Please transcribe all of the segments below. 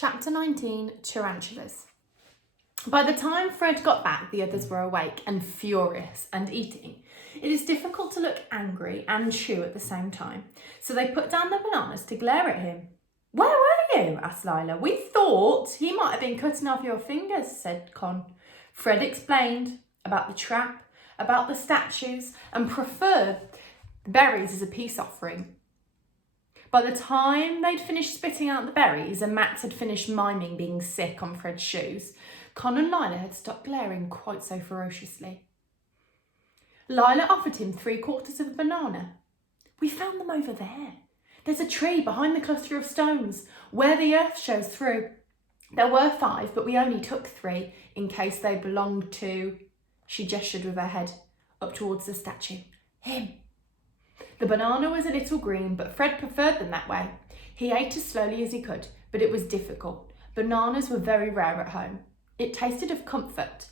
Chapter 19, Tarantulas. By the time Fred got back, the others were awake and furious and eating. It is difficult to look angry and chew at the same time, so they put down the bananas to glare at him. "Where were you?" asked Lila. "We thought he might have been cutting off your fingers," said Con. Fred explained about the trap, about the statues, and preferred the berries as a peace offering. By the time they'd finished spitting out the berries and Max had finished miming being sick on Fred's shoes, Con and Lila had stopped glaring quite so ferociously. Lila offered him 3/4 of a banana. "We found them over there. There's a tree behind the cluster of stones, where the earth shows through. There were 5, but we only took 3 in case they belonged to..." She gestured with her head up towards the statue. "Him." The banana was a little green, but Fred preferred them that way. He ate as slowly as he could, but it was difficult. Bananas were very rare at home. It tasted of comfort.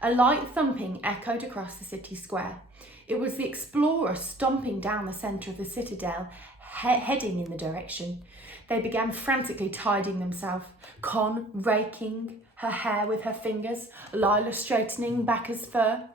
A light thumping echoed across the city square. It was the explorer stomping down the centre of the citadel, heading in the direction. They began frantically tidying themselves, Con raking her hair with her fingers, Lila straightening back his fur.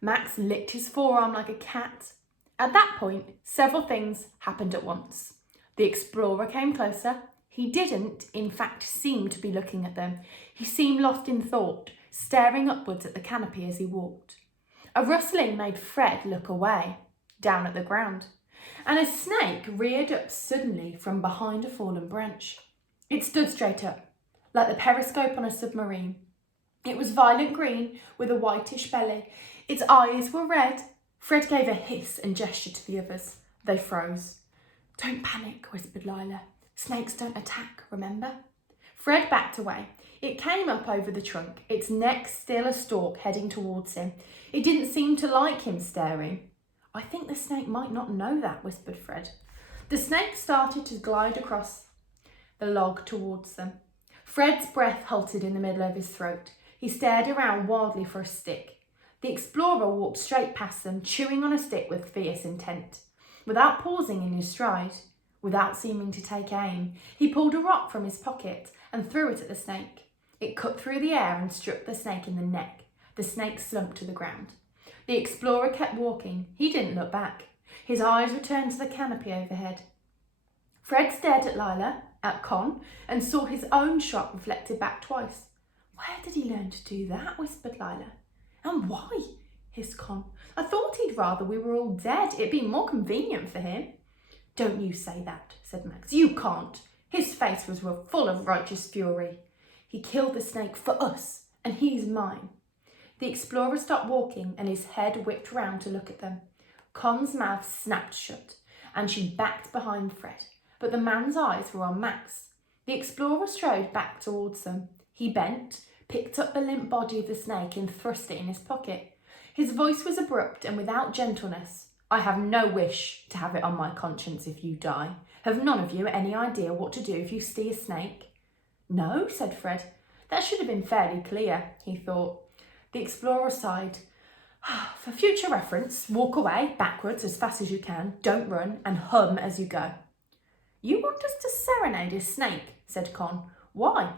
Max licked his forearm like a cat. At that point, several things happened at once. The explorer came closer. He didn't, in fact, seem to be looking at them. He seemed lost in thought, staring upwards at the canopy as he walked. A rustling made Fred look away, down at the ground, and a snake reared up suddenly from behind a fallen branch. It stood straight up, like the periscope on a submarine. It was violet green with a whitish belly. Its eyes were red. Fred gave a hiss and gestured to the others. They froze. "Don't panic," whispered Lila. "Snakes don't attack, remember?" Fred backed away. It came up over the trunk, its neck still a stalk heading towards him. It didn't seem to like him staring. "I think the snake might not know that," whispered Fred. The snake started to glide across the log towards them. Fred's breath halted in the middle of his throat. He stared around wildly for a stick. The explorer walked straight past them, chewing on a stick with fierce intent. Without pausing in his stride, without seeming to take aim, he pulled a rock from his pocket and threw it at the snake. It cut through the air and struck the snake in the neck. The snake slumped to the ground. The explorer kept walking. He didn't look back. His eyes returned to the canopy overhead. Fred stared at Lila, at Con, and saw his own shot reflected back twice. "Where did he learn to do that?" whispered Lila. "And why?" hissed Con. "I thought he'd rather we were all dead. It'd be more convenient for him." "Don't you say that," said Max. "You can't." His face was full of righteous fury. "He killed the snake for us, and he's mine." The explorer stopped walking and his head whipped round to look at them. Con's mouth snapped shut and she backed behind Fred, but the man's eyes were on Max. The explorer strode back towards them. He bent, picked up the limp body of the snake and thrust it in his pocket. His voice was abrupt and without gentleness. "I have no wish to have it on my conscience if you die. Have none of you any idea what to do if you see a snake?" "No," said Fred. That should have been fairly clear, he thought. The explorer sighed. "For future reference, walk away, backwards, as fast as you can. Don't run, and hum as you go." "You want us to serenade a snake," said Con. "Why?"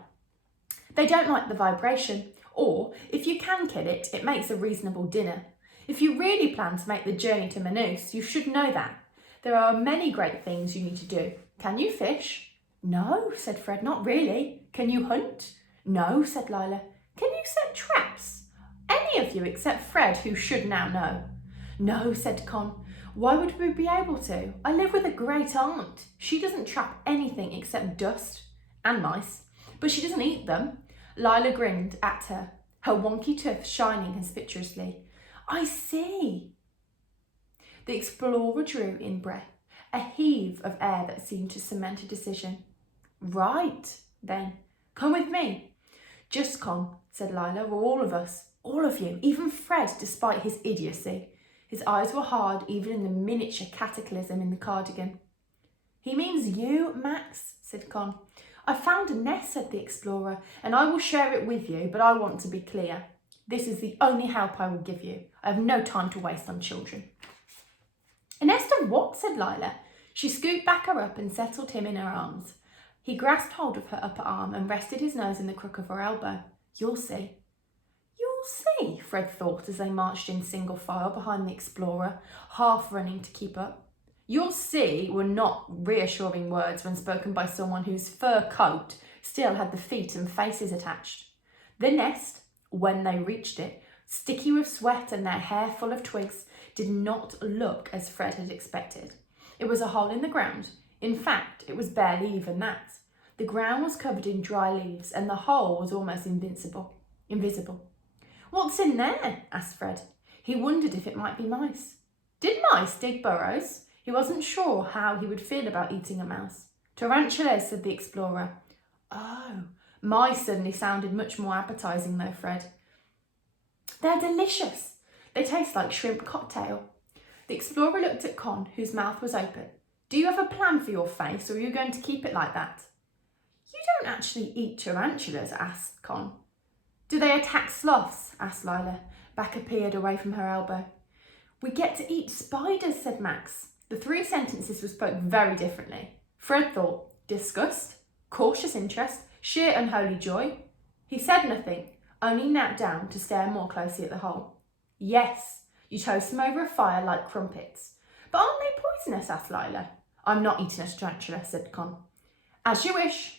"They don't like the vibration. Or, if you can kill it, it makes a reasonable dinner. If you really plan to make the journey to Manus, you should know that. There are many great things you need to do. Can you fish?" "No," said Fred, "not really." "Can you hunt?" "No," said Lila. "Can you set traps?" "Any of you except Fred, who should now know." "No," said Con. "Why would we be able to? I live with a great aunt. She doesn't trap anything except dust and mice, but she doesn't eat them." Lila grinned at her, her wonky tufts shining conspicuously. "I see." The explorer drew in breath, a heave of air that seemed to cement a decision. "Right, then. Come with me." "Just Con," said Lila, "or all of us. All of you, even Fred, despite his idiocy." His eyes were hard, even in the miniature cataclysm in the cardigan. "He means you, Max," said Con. "I found a nest," said the explorer, "and I will share it with you, but I want to be clear. This is the only help I will give you. I have no time to waste on children." "A nest of what?" said Lila. She scooped back her up and settled him in her arms. He grasped hold of her upper arm and rested his nose in the crook of her elbow. You'll see. You'll see, Fred thought as they marched in single file behind the explorer, half running to keep up. You'll see were not reassuring words when spoken by someone whose fur coat still had the feet and faces attached. The nest, when they reached it, sticky with sweat and their hair full of twigs, did not look as Fred had expected. It was a hole in the ground. In fact, it was barely even that. The ground was covered in dry leaves and the hole was almost invisible. What's in there? Asked Fred. He wondered if it might be mice. Did mice dig burrows? He wasn't sure how he would feel about eating a mouse. Tarantulas, said the explorer. Oh, mice suddenly sounded much more appetising though, Fred. They're delicious. They taste like shrimp cocktail. The explorer looked at Con, whose mouth was open. Do you have a plan for your face, or are you going to keep it like that? You don't actually eat tarantulas, asked Con. Do they attack sloths? Asked Lila. Back appeared away from her elbow. We get to eat spiders, said Max. The three sentences were spoken very differently. Fred thought, disgust, cautious interest, sheer unholy joy. He said nothing, only knelt down to stare more closely at the hole. Yes, you toast them over a fire like crumpets. But aren't they poisonous? Asked Lila. I'm not eating a tarantula, said Con. As you wish.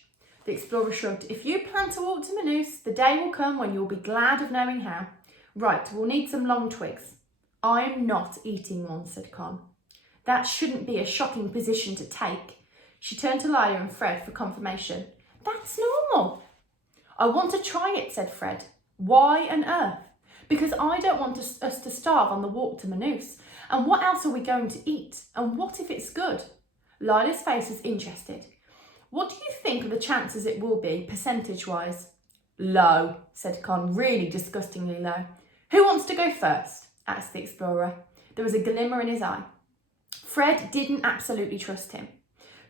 The explorer shrugged. If you plan to walk to Manus, the day will come when you'll be glad of knowing how. Right, we'll need some long twigs. I'm not eating one, said Con. That shouldn't be a shocking position to take. She turned to Lila and Fred for confirmation. That's normal. I want to try it, said Fred. Why on earth? Because I don't want us to starve on the walk to Manus. And what else are we going to eat? And what if it's good? Lila's face was interested. What do you think of the chances it will be, percentage-wise? Low, said Con, really disgustingly low. Who wants to go first? Asked the explorer. There was a glimmer in his eye. Fred didn't absolutely trust him.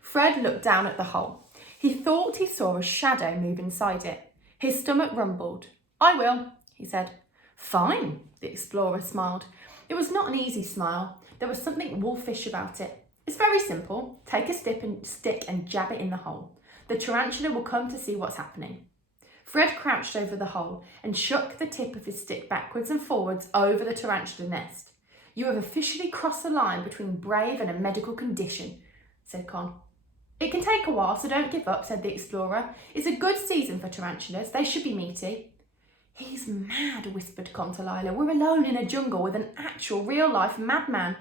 Fred looked down at the hole. He thought he saw a shadow move inside it. His stomach rumbled. I will, he said. Fine, the explorer smiled. It was not an easy smile. There was something wolfish about it. It's very simple. Take a stick and jab it in the hole. The tarantula will come to see what's happening. Fred crouched over the hole and shook the tip of his stick backwards and forwards over the tarantula nest. You have officially crossed the line between brave and a medical condition, said Con. It can take a while, so don't give up, said the explorer. It's a good season for tarantulas. They should be meaty. He's mad, whispered Con to Lila. We're alone in a jungle with an actual real-life madman.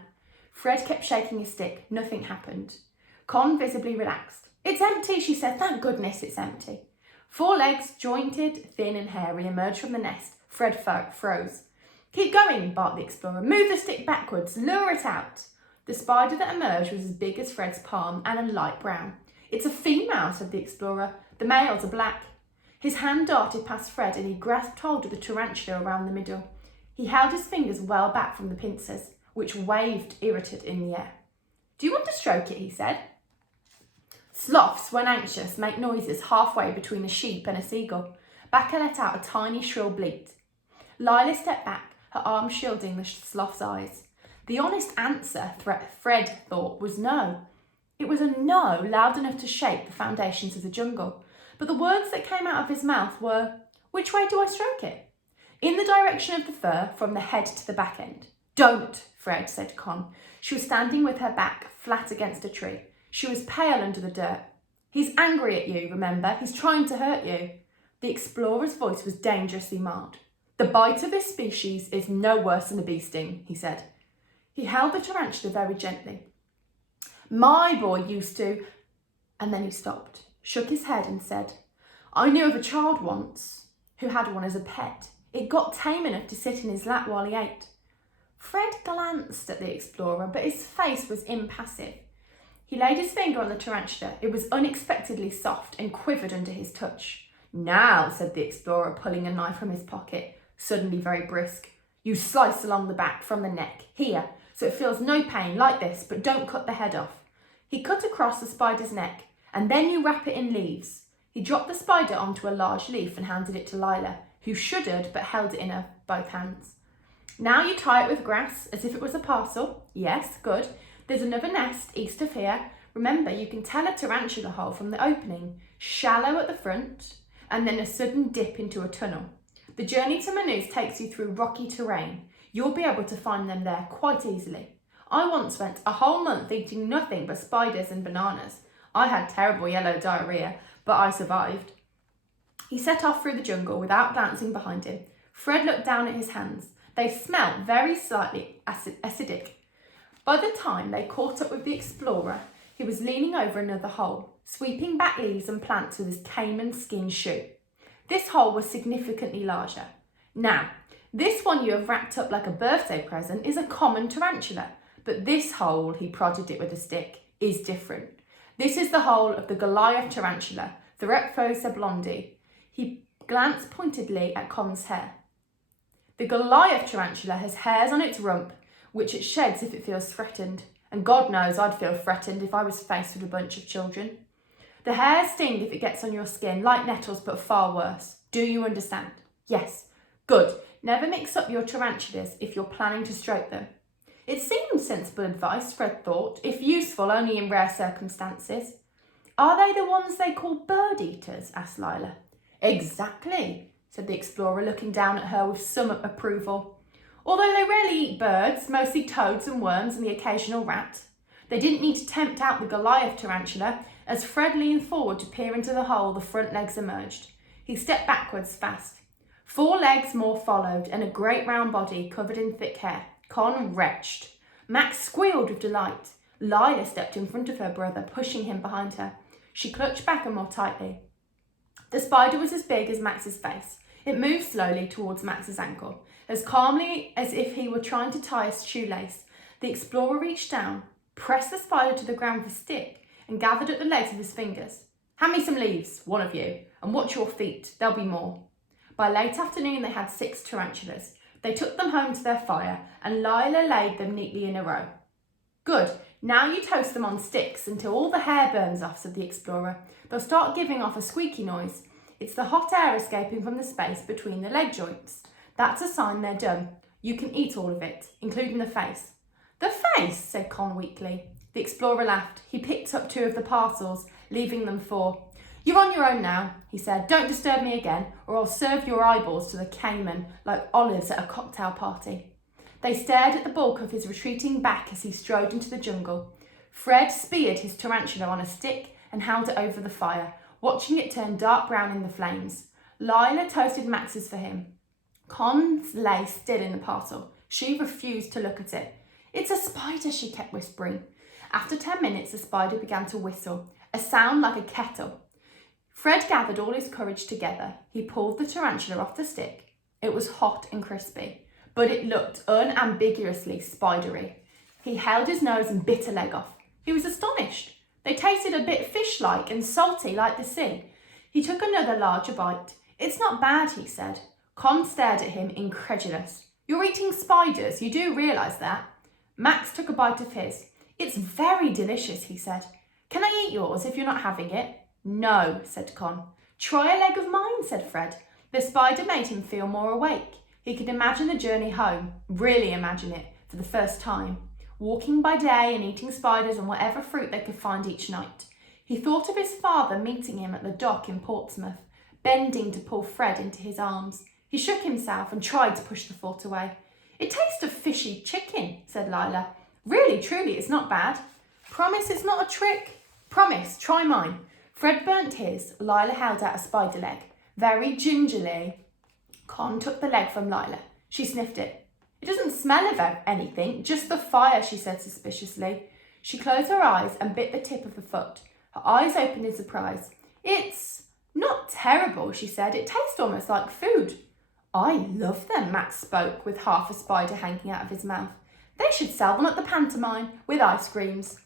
Fred kept shaking his stick. Nothing happened. Con visibly relaxed. It's empty, she said. Thank goodness it's empty. 4 legs, jointed, thin and hairy, emerged from the nest. Fred froze. Keep going, barked the explorer. Move the stick backwards. Lure it out. The spider that emerged was as big as Fred's palm and a light brown. It's a female, said the explorer. The males are black. His hand darted past Fred and he grasped hold of the tarantula around the middle. He held his fingers well back from the pincers, which waved irritate in the air. Do you want to stroke it? He said. Sloths, when anxious, make noises halfway between a sheep and a seagull. Baka let out a tiny shrill bleat. Lila stepped back, her arm shielding the sloth's eyes. The honest answer, Fred thought, was no. It was a no loud enough to shake the foundations of the jungle. But the words that came out of his mouth were, which way do I stroke it? In the direction of the fur, from the head to the back end. Don't, Fred, said Con. She was standing with her back flat against a tree. She was pale under the dirt. He's angry at you, remember? He's trying to hurt you. The explorer's voice was dangerously mild. The bite of this species is no worse than a bee sting, he said. He held the tarantula very gently. My boy used to... And then he stopped, shook his head and said, I knew of a child once who had one as a pet. It got tame enough to sit in his lap while he ate. Fred glanced at the explorer, but his face was impassive. He laid his finger on the tarantula. It was unexpectedly soft and quivered under his touch. Now, said the explorer, pulling a knife from his pocket, suddenly very brisk, you slice along the back from the neck, here, so it feels no pain, like this, but don't cut the head off. He cut across the spider's neck, and then you wrap it in leaves. He dropped the spider onto a large leaf and handed it to Lila, who shuddered but held it in both hands. Now you tie it with grass, as if it was a parcel. Yes, good. There's another nest east of here. Remember, you can tell a tarantula hole from the opening, shallow at the front, and then a sudden dip into a tunnel. The journey to Manus takes you through rocky terrain. You'll be able to find them there quite easily. I once spent a whole month eating nothing but spiders and bananas. I had terrible yellow diarrhea, but I survived. He set off through the jungle without glancing behind him. Fred looked down at his hands. They smelt very slightly acidic. By the time they caught up with the explorer, he was leaning over another hole, sweeping back leaves and plants with his caiman skin shoe. This hole was significantly larger. Now, this one you have wrapped up like a birthday present is a common tarantula, but this hole, he prodded it with a stick, is different. This is the hole of the Goliath tarantula, Theraphosa blondi. He glanced pointedly at Con's hair. The Goliath tarantula has hairs on its rump, which it sheds if it feels threatened. And God knows I'd feel threatened if I was faced with a bunch of children. The hairs sting if it gets on your skin, like nettles, but far worse. Do you understand? Yes. Good. Never mix up your tarantulas if you're planning to stroke them. It seemed sensible advice, Fred thought, if useful only in rare circumstances. Are they the ones they call bird eaters? Asked Lila. Exactly, said the explorer, looking down at her with some approval. Although they rarely eat birds, mostly toads and worms and the occasional rat. They didn't need to tempt out the Goliath tarantula. As Fred leaned forward to peer into the hole, the front legs emerged. He stepped backwards fast. 4 legs more followed, and a great round body covered in thick hair. Con retched. Max squealed with delight. Lila stepped in front of her brother, pushing him behind her. She clutched back and more tightly. The spider was as big as Max's face. It moved slowly towards Max's ankle, as calmly as if he were trying to tie a shoelace. The explorer reached down, pressed the spider to the ground with a stick, and gathered at the legs with his fingers. Hand me some leaves, one of you, and watch your feet. There'll be more. By late afternoon, they had 6 tarantulas. They took them home to their fire, and Lila laid them neatly in a row. Good. Now you toast them on sticks until all the hair burns off, said the explorer. They'll start giving off a squeaky noise. It's the hot air escaping from the space between the leg joints. That's a sign they're done. You can eat all of it, including the face. The face, said Con weakly. The explorer laughed. He picked up 2 of the parcels, leaving them 4. You're on your own now, he said. Don't disturb me again, or I'll serve your eyeballs to the caiman like olives at a cocktail party. They stared at the bulk of his retreating back as he strode into the jungle. Fred speared his tarantula on a stick and held it over the fire, watching it turn dark brown in the flames. Lila toasted Max's for him. Con lay still in the parcel. She refused to look at it. It's a spider, she kept whispering. After 10 minutes, the spider began to whistle, a sound like a kettle. Fred gathered all his courage together. He pulled the tarantula off the stick. It was hot and crispy, but it looked unambiguously spidery. He held his nose and bit a leg off. He was astonished. They tasted a bit fish-like and salty like the sea. He took another larger bite. It's not bad, he said. Con stared at him, incredulous. You're eating spiders, you do realise that? Max took a bite of his. It's very delicious, he said. Can I eat yours if you're not having it? No, said Con. Try a leg of mine, said Fred. The spider made him feel more awake. He could imagine the journey home, really imagine it, for the first time. Walking by day and eating spiders and whatever fruit they could find each night. He thought of his father meeting him at the dock in Portsmouth, bending to pull Fred into his arms. He shook himself and tried to push the thought away. It tastes of fishy chicken, said Lila. Really, truly, it's not bad. Promise it's not a trick? Promise, try mine. Fred burnt his. Lila held out a spider leg. Very gingerly, Con took the leg from Lila. She sniffed it. It doesn't smell of anything, just the fire, she said suspiciously. She closed her eyes and bit the tip of her foot. Her eyes opened in surprise. It's not terrible, she said. It tastes almost like food. I love them, Max spoke, with half a spider hanging out of his mouth. They should sell them at the pantomime with ice creams.